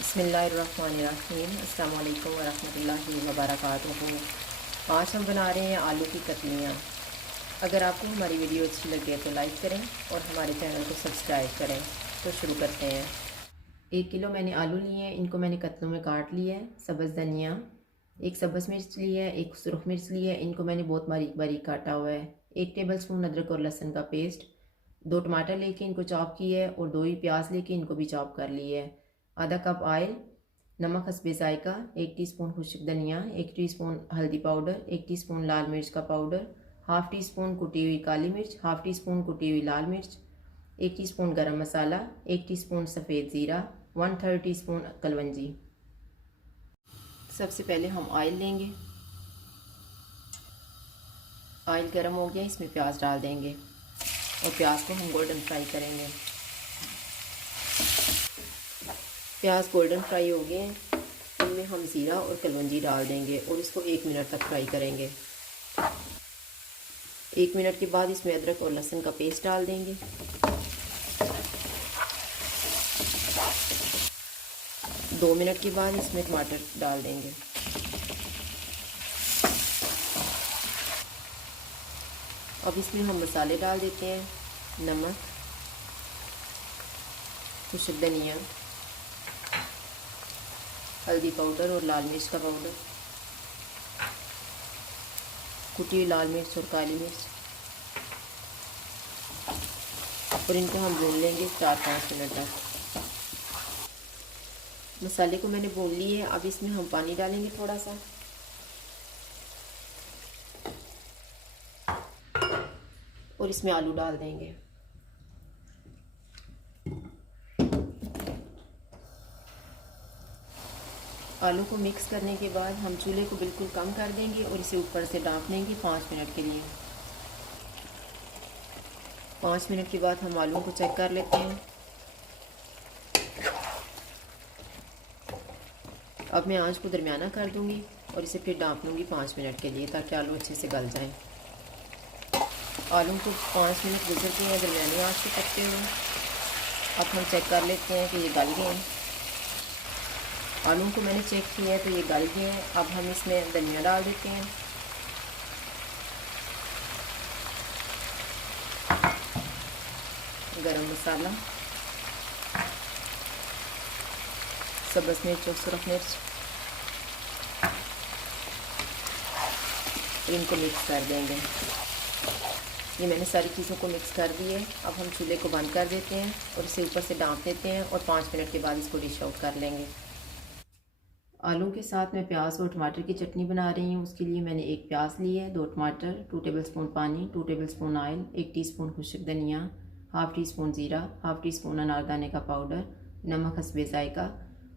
बिस्मिल्लाहिर्रहमानिर्रहीम। अस्सलाम वालेकुम वरहमतुल्लाहि वबरकातुहू। आज हम बना रहे हैं आलू की कतलियाँ। अगर आपको हमारी वीडियो अच्छी लगे तो लाइक करें और हमारे चैनल को सब्सक्राइब करें। तो शुरू करते हैं। 1 किलो मैंने आलू लिए हैं, इनको मैंने कतलों में काट लिया है। सब्ज़ धनिया, एक सब्ज़ मिर्च ली है, एक सुरख मिर्च ली है, इनको मैंने बहुत बारीक बारीक काटा हुआ है। 1 टेबलस्पून अदरक और लहसुन का पेस्ट, 2 टमाटर लेके इनको चॉप किया है और 2 ही प्याज लेके इनको भी चॉप कर लिए है। आधा कप ऑयल, नमक हस्बे जायका, 1 टीस्पून खुश्क धनिया, 1 टीस्पून हल्दी पाउडर, 1 टीस्पून लाल मिर्च का पाउडर, हाफ़ टी स्पून कुटी हुई काली मिर्च, हाफ़ टी स्पून कुटी हुई लाल मिर्च, 1 टीस्पून गरम मसाला, 1 टीस्पून सफ़ेद ज़ीरा, 1/3 टीस्पून कलवंजी। सबसे पहले हम ऑयल लेंगे। ऑयल गर्म हो गया, इसमें प्याज डाल देंगे और प्याज को हम गोल्डन फ्राई करेंगे। प्याज गोल्डन फ्राई हो गए हैं, इनमें हम ज़ीरा और कलवंजी डाल देंगे और इसको 1 मिनट तक फ्राई करेंगे। 1 मिनट के बाद इसमें अदरक और लहसुन का पेस्ट डाल देंगे। दो मिनट के बाद इसमें टमाटर डाल देंगे। अब इसमें हम मसाले डाल देते हैं। नमक, खुश्क धनिया, हल्दी पाउडर और लाल मिर्च का पाउडर, कुटी हुई लाल मिर्च और काली मिर्च, और इनको हम भून लेंगे 4-5 मिनट तक। मसाले को मैंने भून लिए। अब इसमें हम पानी डालेंगे थोड़ा सा और इसमें आलू डाल देंगे। आलू को मिक्स करने के बाद हम चूल्हे को बिल्कुल कम कर देंगे और इसे ऊपर से ढाँप देंगे 5 मिनट के लिए। 5 मिनट के बाद हम आलू को चेक कर लेते हैं। अब मैं आंच को दरमियाना कर दूंगी और इसे फिर ढाँप लूँगी 5 मिनट के लिए, ताकि आलू अच्छे से गल जाएं। आलू को 5 मिनट गुजर गए हैं दरमियानी आंच पे पकते हुए। अब हम चेक कर लेते हैं कि ये गल गए हैं। आलू को मैंने चेक किया है तो ये गल गए हैं। अब हम इसमें धनिया डाल देते हैं, गरम मसाला, सब्ज़ मिर्च और सुरख मिर्च, इनको मिक्स कर देंगे। ये मैंने सारी चीज़ों को मिक्स कर दिए। अब हम चूल्हे को बंद कर देते हैं और इसे ऊपर से ढाँप देते हैं और 5 मिनट के बाद इसको डिश आउट कर लेंगे। आलू के साथ मैं प्याज और टमाटर की चटनी बना रही हूँ। उसके लिए मैंने 1 प्याज ली है, 2 टमाटर, 2 टेबलस्पून पानी, 2 टेबलस्पून ऑयल, 1 टीस्पून खुश्क धनिया, हाफ़ टी स्पून ज़ीरा, हाफ़ टी स्पून अनारदाने का पाउडर, नमक हस्बे जायका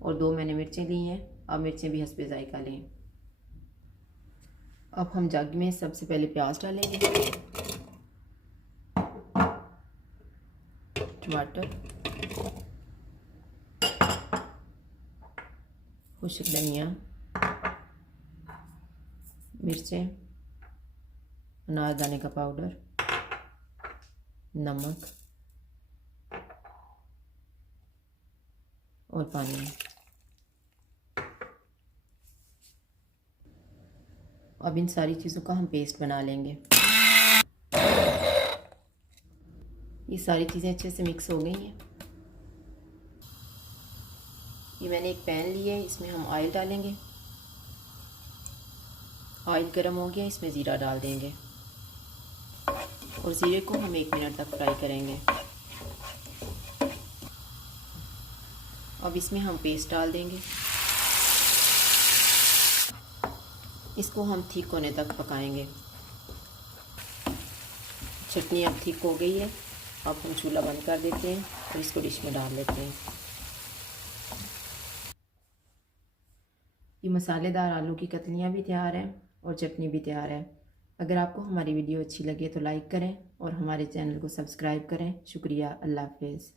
और 2 मैंने मिर्चें ली हैं। अब मिर्चें भी हस्बे जायका लें। अब हम जग में सबसे पहले प्याज डालेंगे, टमाटर, खुश्क धनिया, मिर्चें, अनारदाने का पाउडर, नमक और पानी। अब इन सारी चीज़ों का हम पेस्ट बना लेंगे। ये सारी चीज़ें अच्छे से मिक्स हो गई हैं। ये मैंने एक पैन लिया है, इसमें हम ऑयल डालेंगे। ऑयल गर्म हो गया, इसमें ज़ीरा डाल देंगे और ज़ीरे को हम 1 मिनट तक फ्राई करेंगे। अब इसमें हम पेस्ट डाल देंगे। इसको हम ठीक होने तक पकाएंगे। चटनी अब ठीक हो गई है। अब हम चूल्हा बंद कर देते हैं और इसको डिश में डाल लेते हैं। ये मसालेदार आलू की कतलियाँ भी तैयार हैं और चटनी भी तैयार है। अगर आपको हमारी वीडियो अच्छी लगे तो लाइक करें और हमारे चैनल को सब्सक्राइब करें। शुक्रिया। अल्लाह हाफ़िज़।